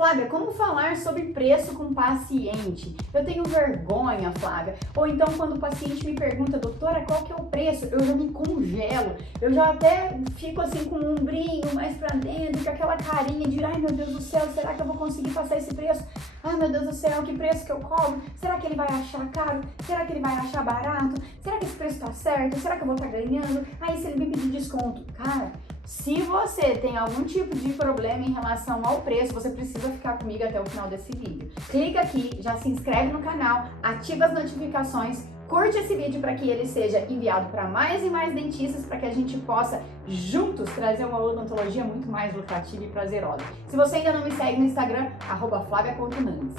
Flávia, como falar sobre preço com o paciente? Eu tenho vergonha, Flávia. Ou então quando o paciente me pergunta, doutora, qual que é o preço? Eu já me congelo, eu já até fico assim com um ombrinho mais pra dentro, com aquela carinha de, ai meu Deus do céu, será que eu vou conseguir passar esse preço? Ai meu Deus do céu, que preço que eu cobro? Será que ele vai achar caro? Será que ele vai achar barato? Será que esse preço tá certo? Será que eu vou estar ganhando? Aí se ele me pedir desconto? Cara, se você tem algum tipo de problema em relação ao preço, você precisa ficar comigo até o final desse vídeo. Clica aqui, já se inscreve no canal, ativa as notificações, curte esse vídeo para que ele seja enviado para mais e mais dentistas, para que a gente possa juntos trazer uma odontologia muito mais lucrativa e prazerosa. Se você ainda não me segue no Instagram, @flavia.nantes.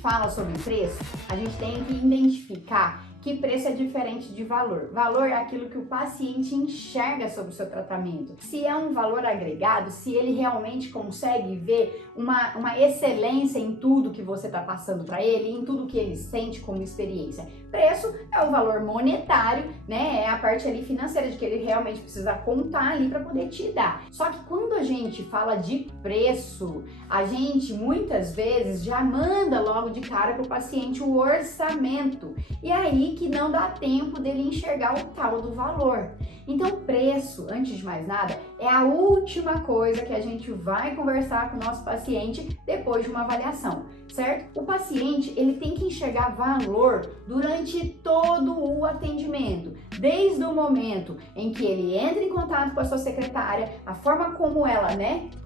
Fala sobre preço, a gente tem que identificar que preço é diferente de valor. Valor é aquilo que o paciente enxerga sobre o seu tratamento. Se é um valor agregado, se ele realmente consegue ver uma excelência em tudo que você está passando para ele, em tudo que ele sente como experiência. Preço é o valor monetário, né? É a parte ali financeira de que ele realmente precisa contar ali para poder te dar. Só que quando a gente fala de preço, a gente muitas vezes já manda logo de cara para o paciente o orçamento. E aí que não dá tempo dele enxergar o tal do valor. Então, preço, antes de mais nada, é a última coisa que a gente vai conversar com o nosso paciente depois de uma avaliação, certo? O paciente, ele tem que enxergar valor durante todo o atendimento, desde o momento em que ele entra em contato com a sua secretária, a forma como ela,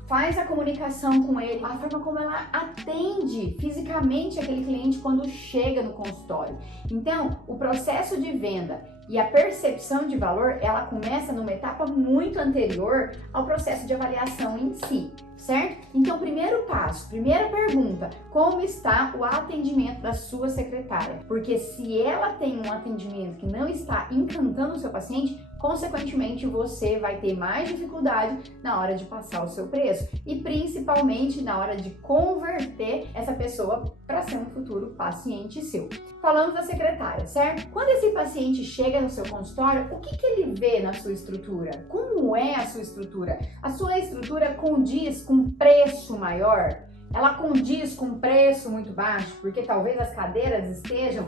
faz a comunicação com ele, a forma como ela atende fisicamente aquele cliente quando chega no consultório. Então, o processo de venda e a percepção de valor, ela começa numa etapa muito anterior ao processo de avaliação em si, certo? Então, primeiro passo, primeira pergunta, como está o atendimento da sua secretária? Porque se ela tem um atendimento que não está encantando o seu paciente, consequentemente, você vai ter mais dificuldade na hora de passar o seu preço e principalmente na hora de converter essa pessoa para ser um futuro paciente seu. Falamos da secretária, certo? Quando esse paciente chega no seu consultório, o que ele vê na sua estrutura? Como é a sua estrutura? A sua estrutura condiz com preço maior? Ela condiz com preço muito baixo, porque talvez as cadeiras estejam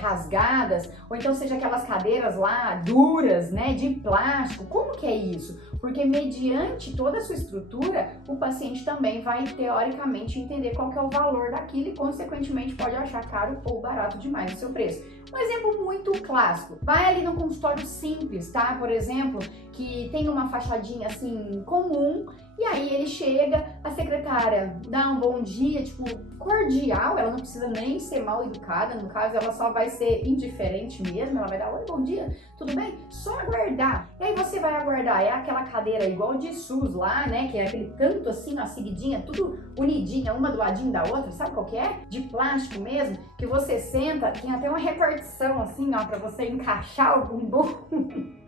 rasgadas, ou então seja aquelas cadeiras lá duras, de plástico. Como que é isso? Porque mediante toda a sua estrutura, o paciente também vai teoricamente entender qual que é o valor daquilo e consequentemente pode achar caro ou barato demais o seu preço. Um exemplo muito clássico, vai ali no consultório simples, tá? Por exemplo, que tem uma fachadinha assim comum, e aí ele chega, a secretária dá um bom dia, tipo, cordial, ela não precisa nem ser mal educada, no caso ela só vai ser indiferente mesmo, ela vai dar, oi, bom dia, tudo bem? Só aguardar. E aí você vai aguardar, é aquela cadeira igual de SUS lá, que é aquele canto assim, uma seguidinha, tudo unidinha, uma do ladinho da outra, sabe qual que é? De plástico mesmo, que você senta, tem até uma repartição assim, ó, pra você encaixar o bumbum.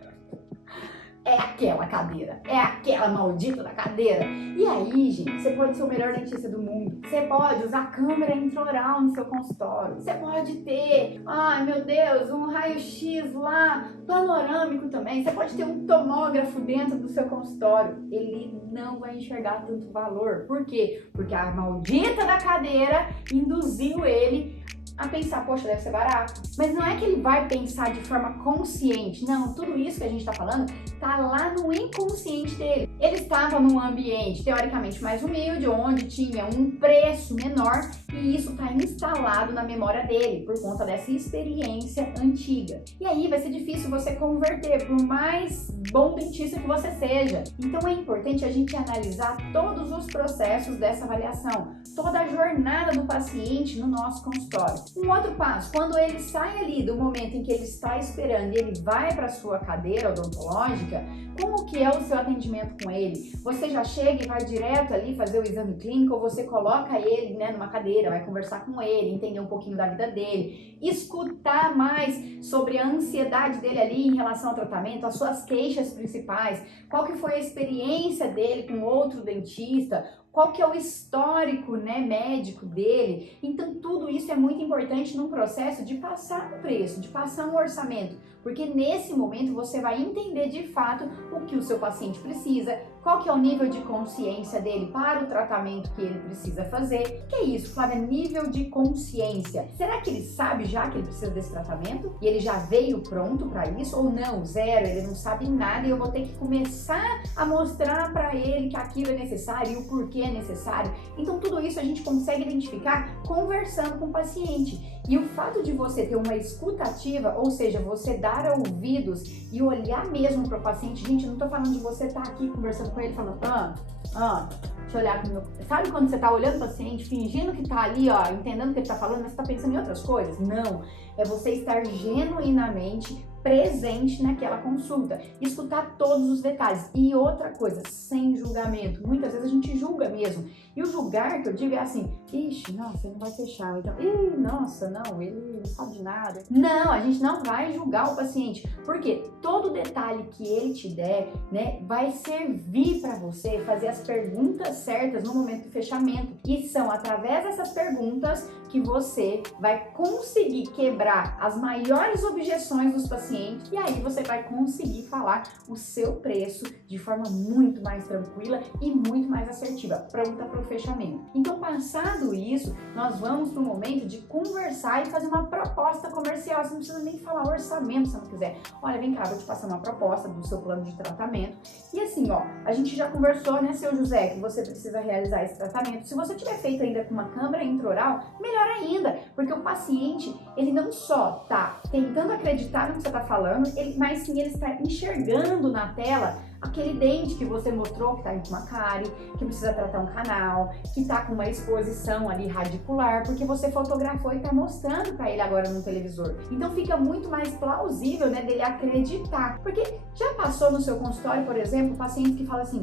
É aquela cadeira, é aquela maldita da cadeira. E aí, gente, você pode ser o melhor dentista do mundo. Você pode usar câmera intraoral no seu consultório. Você pode ter, ai meu Deus, um raio-x lá, panorâmico também. Você pode ter um tomógrafo dentro do seu consultório. Ele não vai enxergar tanto valor. Por quê? Porque a maldita da cadeira induziu ele a pensar, poxa, deve ser barato. Mas não é que ele vai pensar de forma consciente, não, tudo isso que a gente tá falando tá lá no inconsciente dele. Ele estava num ambiente teoricamente mais humilde, onde tinha um preço menor e isso tá instalado na memória dele por conta dessa experiência antiga. E aí vai ser difícil você converter, por mais bom dentista que você seja. Então é importante a gente analisar todos os processos dessa avaliação, toda a jornada do paciente no nosso consultório. Um outro passo, quando ele sai ali do momento em que ele está esperando e ele vai para a sua cadeira odontológica, como que é o seu atendimento com ele? Você já chega e vai direto ali fazer o exame clínico ou você coloca ele numa cadeira, vai conversar com ele, entender um pouquinho da vida dele, escutar mais sobre a ansiedade dele ali em relação ao tratamento, as suas queixas principais, qual que foi a experiência dele com outro dentista, qual que é o histórico, né, médico dele. Então tudo isso é muito importante num processo de passar um preço, de passar um orçamento, porque nesse momento você vai entender de fato o que o seu paciente precisa, qual que é o nível de consciência dele para o tratamento que ele precisa fazer. O que é isso, Flávia? Nível de consciência. Será que ele sabe já que ele precisa desse tratamento? E ele já veio pronto para isso? Ou não? Zero, ele não sabe nada e eu vou ter que começar a mostrar para ele que aquilo é necessário e o porquê é necessário. Então tudo isso a gente consegue identificar conversando com o paciente. E o fato de você ter uma escuta ativa, ou seja, você dar ouvidos e olhar mesmo para o paciente, gente, eu não tô falando de você estar aqui conversando com ele falando, deixa eu olhar pro meu... Sabe quando você tá olhando o paciente, fingindo que tá ali, ó, entendendo o que ele tá falando, mas você tá pensando em outras coisas? Não, é você estar genuinamente presente naquela consulta, escutar todos os detalhes. E outra coisa, sem julgamento. Muitas vezes a gente julga mesmo. E o julgar, que eu digo, é assim, ixi, nossa, ele não vai fechar. Então, nossa, não, ele não sabe de nada. Não, a gente não vai julgar o paciente, porque todo detalhe que ele te der, né, vai servir para você fazer as perguntas certas no momento do fechamento. E são através dessas perguntas que você vai conseguir quebrar as maiores objeções dos pacientes e aí você vai conseguir falar o seu preço de forma muito mais tranquila e muito mais assertiva, pronta para o fechamento. Então, passado isso, nós vamos para o momento de conversar e fazer uma proposta comercial. Você não precisa nem falar orçamento se não quiser. Olha, vem cá, vou te passar uma proposta do seu plano de tratamento. E assim, ó, a gente já conversou, né, seu José, que você precisa realizar esse tratamento. Se você tiver feito ainda com uma câmara intraoral, melhor ainda, porque o paciente, ele não só tá tentando acreditar no que você tá falando, mas sim ele está enxergando na tela aquele dente que você mostrou que tá com uma cárie, que precisa tratar um canal, que tá com uma exposição ali radicular, porque você fotografou e tá mostrando para ele agora no televisor. Então fica muito mais plausível, né, dele acreditar. Porque já passou no seu consultório, por exemplo, paciente que fala assim,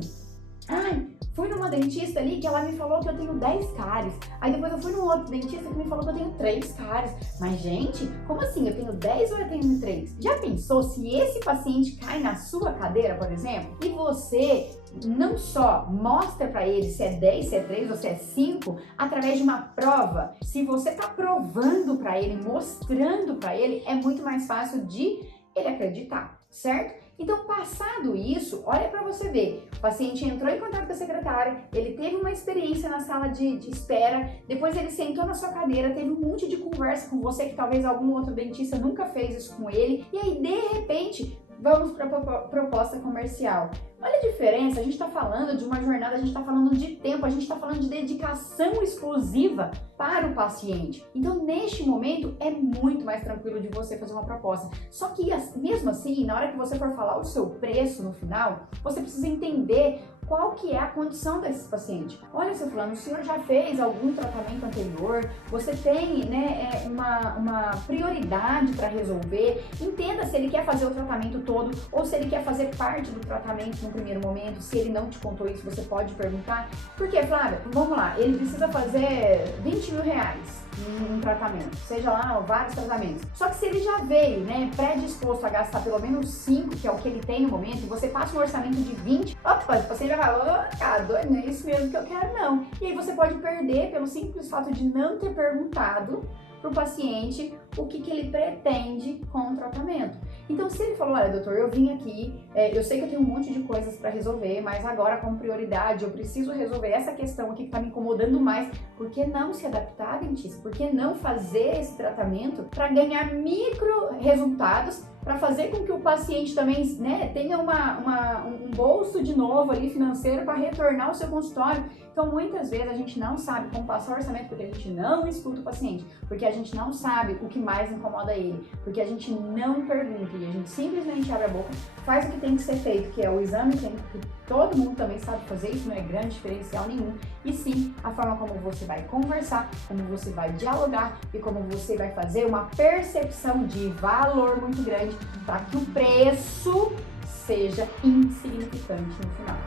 ai, fui numa dentista ali que ela me falou que eu tenho 10 cáries. Aí depois eu fui num outro dentista que me falou que eu tenho 3 cáries. Mas, gente, como assim? Eu tenho 10 ou eu tenho 3? Já pensou se esse paciente cai na sua cadeira, por exemplo, e você não só mostra para ele se é 10, se é 3 ou se é 5, através de uma prova? Se você tá provando para ele, mostrando para ele, é muito mais fácil de ele acreditar, certo? Então, passado isso, olha para você ver, o paciente entrou em contato com a secretária, ele teve uma experiência na sala de espera, depois ele sentou na sua cadeira, teve um monte de conversa com você, que talvez algum outro dentista nunca fez isso com ele, e aí, de repente, vamos para a proposta comercial. Olha a diferença, a gente está falando de uma jornada, a gente está falando de tempo, a gente está falando de dedicação exclusiva para o paciente. Então, neste momento, é muito mais tranquilo de você fazer uma proposta. Só que, mesmo assim, na hora que você for falar o seu preço no final, você precisa entender qual que é a condição desse paciente. Olha, seu fulano, o senhor já fez algum tratamento anterior? Você tem, né, uma prioridade para resolver? Entenda se ele quer fazer o tratamento todo ou se ele quer fazer parte do tratamento no primeiro momento. Se ele não te contou isso, você pode perguntar. Porque, Flávia, vamos lá, ele precisa fazer 20 mil reais um tratamento, seja lá vários tratamentos. Só que se ele já veio, né, predisposto a gastar pelo menos 5, que é o que ele tem no momento, e você passa um orçamento de 20, opa, o paciente já fala, cara, doido, não é isso mesmo que eu quero não. E aí você pode perder pelo simples fato de não ter perguntado para o paciente o que ele pretende com o tratamento. Então, se ele falou, olha, doutor, eu vim aqui, eu sei que eu tenho um monte de coisas para resolver, mas agora, como prioridade, eu preciso resolver essa questão aqui que está me incomodando mais. Por que não se adaptar, dentista? Por que não fazer esse tratamento para ganhar micro resultados, para fazer com que o paciente também, né, tenha um bolso de novo ali financeiro para retornar ao seu consultório? Então, muitas vezes a gente não sabe como passar o orçamento porque a gente não escuta o paciente, porque a gente não sabe o que mais incomoda ele, porque a gente não pergunta e a gente simplesmente abre a boca, faz o que tem que ser feito, que é o exame clínico, que todo mundo também sabe fazer, isso não é grande diferencial nenhum, e sim a forma como você vai conversar, como você vai dialogar e como você vai fazer uma percepção de valor muito grande para que o preço seja insignificante no final.